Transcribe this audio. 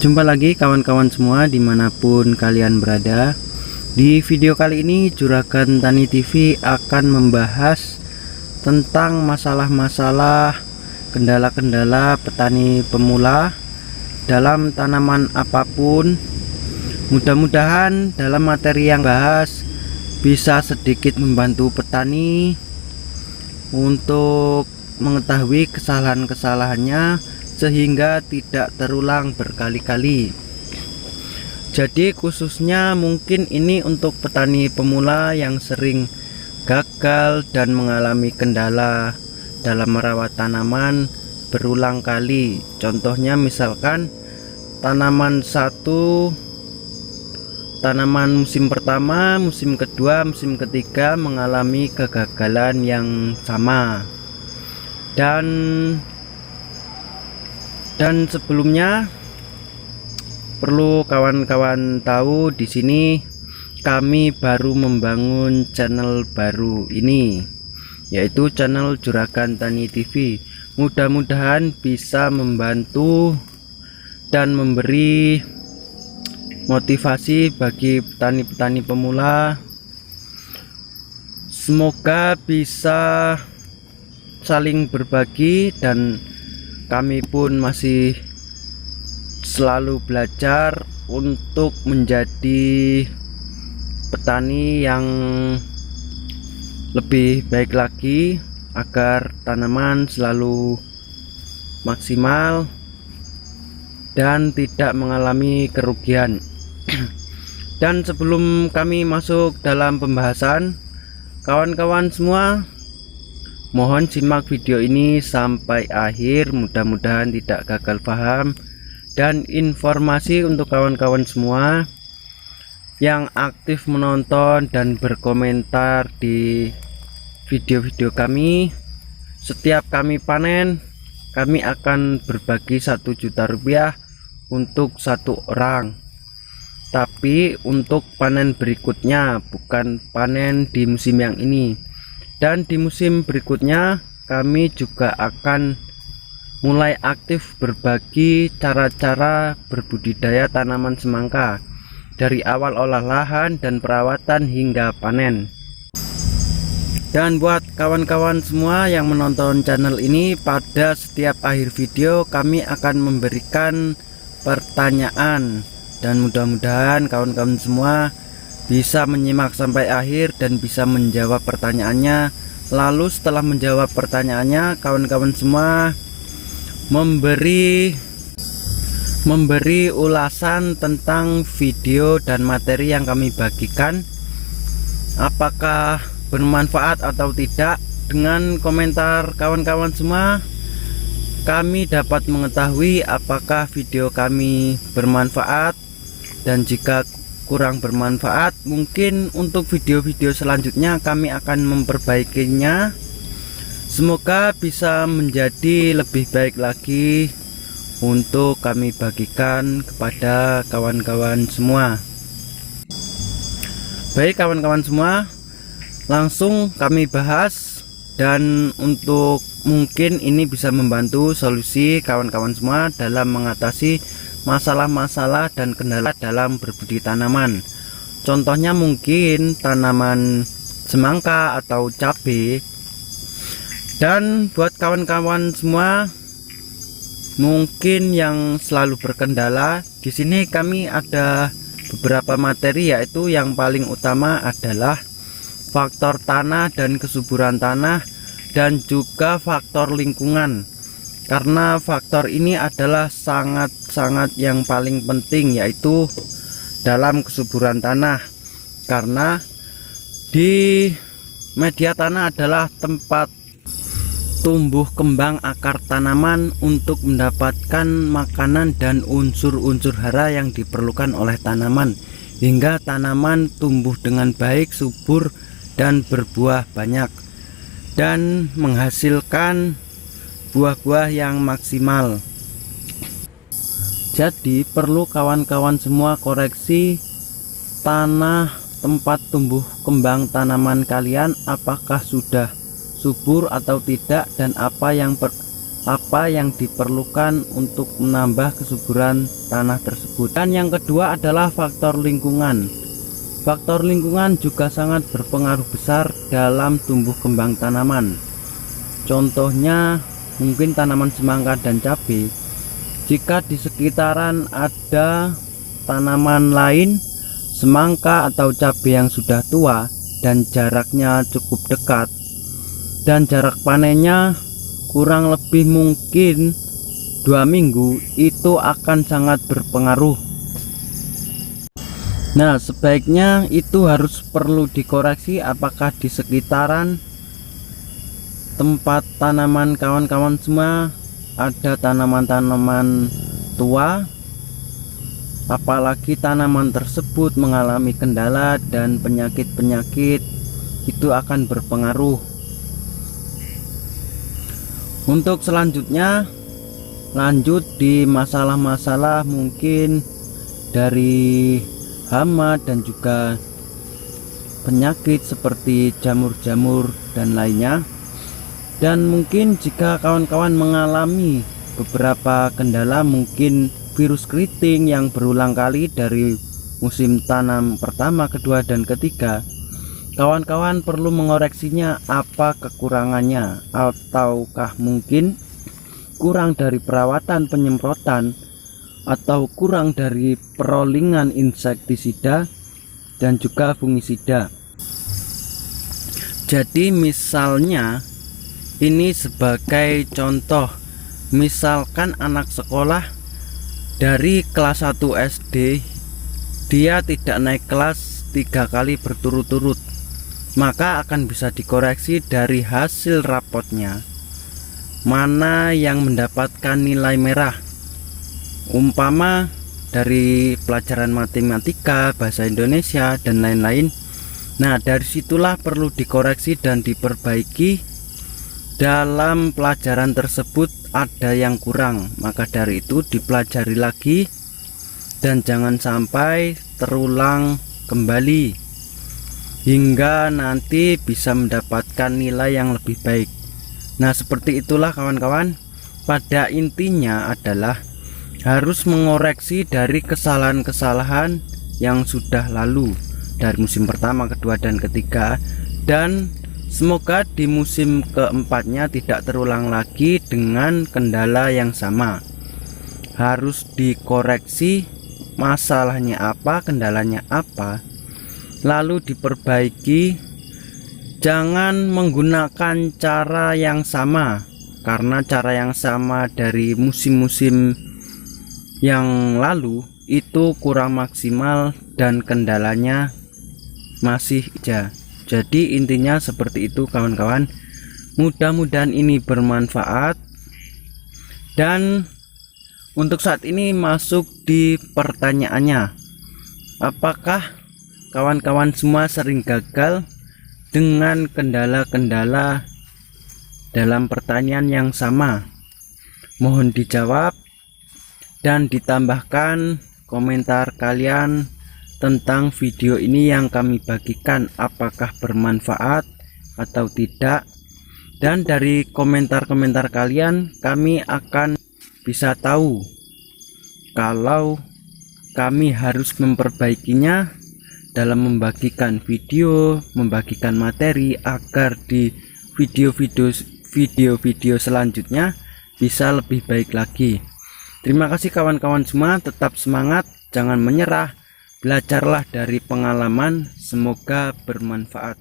Jumpa lagi kawan-kawan semua dimanapun kalian berada. Di video kali ini Juragan Tani TV akan membahas tentang masalah-masalah kendala-kendala petani pemula dalam tanaman apapun. Mudah-mudahan dalam materi yang bahas bisa sedikit membantu petani untuk mengetahui kesalahan-kesalahannya sehingga tidak terulang berkali-kali. Jadi khususnya mungkin ini untuk petani pemula yang sering gagal dan mengalami kendala dalam merawat tanaman berulang kali. Contohnya misalkan tanaman musim pertama, musim kedua, musim ketiga mengalami kegagalan yang sama. Dan sebelumnya perlu kawan-kawan tahu, di sini kami baru membangun channel baru ini, yaitu channel Juragan Tani TV. Mudah-mudahan bisa membantu dan memberi motivasi bagi petani-petani pemula. Semoga bisa saling berbagi dan kami pun masih selalu belajar untuk menjadi petani yang lebih baik lagi agar tanaman selalu maksimal dan tidak mengalami kerugian. Dan sebelum kami masuk dalam pembahasan, kawan-kawan semua mohon simak video ini sampai akhir, mudah-mudahan tidak gagal paham. Dan informasi untuk kawan-kawan semua yang aktif menonton dan berkomentar di video-video kami, setiap kami panen kami akan berbagi 1 juta rupiah untuk 1 orang, tapi untuk panen berikutnya, bukan panen di musim yang ini. Dan di musim berikutnya kami juga akan mulai aktif berbagi cara-cara berbudidaya tanaman semangka dari awal olah lahan dan perawatan hingga panen. Dan buat kawan-kawan semua yang menonton channel ini, pada setiap akhir video kami akan memberikan pertanyaan, dan mudah-mudahan kawan-kawan semua bisa menyimak sampai akhir dan bisa menjawab pertanyaannya. Lalu setelah menjawab pertanyaannya, kawan-kawan semua memberi ulasan tentang video dan materi yang kami bagikan, apakah bermanfaat atau tidak. Dengan komentar kawan-kawan semua, kami dapat mengetahui apakah video kami bermanfaat, dan jika kurang bermanfaat, mungkin untuk video-video selanjutnya kami akan memperbaikinya. Semoga bisa menjadi lebih baik lagi untuk kami bagikan kepada kawan-kawan semua. Baik kawan-kawan semua, langsung kami bahas, dan untuk mungkin ini bisa membantu solusi kawan-kawan semua dalam mengatasi masalah-masalah dan kendala dalam berbudidaya tanaman. Contohnya mungkin tanaman semangka atau cabai. Dan buat kawan-kawan semua mungkin yang selalu berkendala, di sini kami ada beberapa materi, yaitu yang paling utama adalah faktor tanah dan kesuburan tanah, dan juga faktor lingkungan. Karena faktor ini adalah sangat-sangat yang paling penting, yaitu dalam kesuburan tanah. Karena di media tanah adalah tempat tumbuh kembang akar tanaman untuk mendapatkan makanan dan unsur-unsur hara yang diperlukan oleh tanaman, hingga tanaman tumbuh dengan baik, subur, dan berbuah banyak, dan menghasilkan buah-buah yang maksimal. Jadi perlu kawan-kawan semua koreksi tanah tempat tumbuh kembang tanaman kalian, apakah sudah subur atau tidak, dan apa yang apa yang diperlukan untuk menambah kesuburan tanah tersebut. Dan yang kedua adalah faktor lingkungan. Faktor lingkungan juga sangat berpengaruh besar dalam tumbuh kembang tanaman. Contohnya mungkin tanaman semangka dan cabai. Jika di sekitaran ada tanaman lain semangka atau cabai yang sudah tua dan jaraknya cukup dekat dan jarak panennya kurang lebih mungkin 2 minggu, itu akan sangat berpengaruh. Nah, sebaiknya itu harus perlu dikoreksi apakah di sekitaran tempat tanaman kawan-kawan semua ada tanaman-tanaman tua, apalagi tanaman tersebut mengalami kendala dan penyakit-penyakit, itu akan berpengaruh. Untuk selanjutnya, lanjut di masalah-masalah mungkin dari hama dan juga penyakit seperti jamur-jamur dan lainnya. Dan mungkin jika kawan-kawan mengalami beberapa kendala, mungkin virus keriting yang berulang kali dari musim tanam pertama, kedua, dan ketiga, kawan-kawan perlu mengoreksinya apa kekurangannya, ataukah mungkin kurang dari perawatan penyemprotan atau kurang dari perolingan insektisida dan juga fungisida. Jadi misalnya ini sebagai contoh, misalkan anak sekolah dari kelas 1 SD dia tidak naik kelas 3 kali berturut-turut, maka akan bisa dikoreksi dari hasil rapotnya mana yang mendapatkan nilai merah, umpama dari pelajaran matematika, bahasa Indonesia, dan lain-lain. Nah, dari situlah perlu dikoreksi dan diperbaiki. Dalam pelajaran tersebut ada yang kurang, maka dari itu dipelajari lagi dan jangan sampai terulang kembali hingga nanti bisa mendapatkan nilai yang lebih baik. Nah, seperti itulah kawan-kawan. Pada intinya adalah harus mengoreksi dari kesalahan-kesalahan yang sudah lalu dari musim pertama, kedua, dan ketiga, dan semoga di musim keempatnya tidak terulang lagi dengan kendala yang sama. Harus dikoreksi masalahnya apa, kendalanya apa, lalu diperbaiki. Jangan menggunakan cara yang sama, karena cara yang sama dari musim-musim yang lalu itu kurang maksimal dan kendalanya masih ada. Jadi intinya seperti itu kawan-kawan. Mudah-mudahan ini bermanfaat. Dan untuk saat ini masuk di pertanyaannya, apakah kawan-kawan semua sering gagal dengan kendala-kendala dalam pertanian yang sama? Mohon dijawab dan ditambahkan komentar kalian tentang video ini yang kami bagikan, apakah bermanfaat atau tidak. Dan dari komentar-komentar kalian kami akan bisa tahu kalau kami harus memperbaikinya dalam membagikan video, membagikan materi, agar di video-video selanjutnya bisa lebih baik lagi. Terima kasih kawan-kawan semua, tetap semangat, jangan menyerah, belajarlah dari pengalaman, semoga bermanfaat.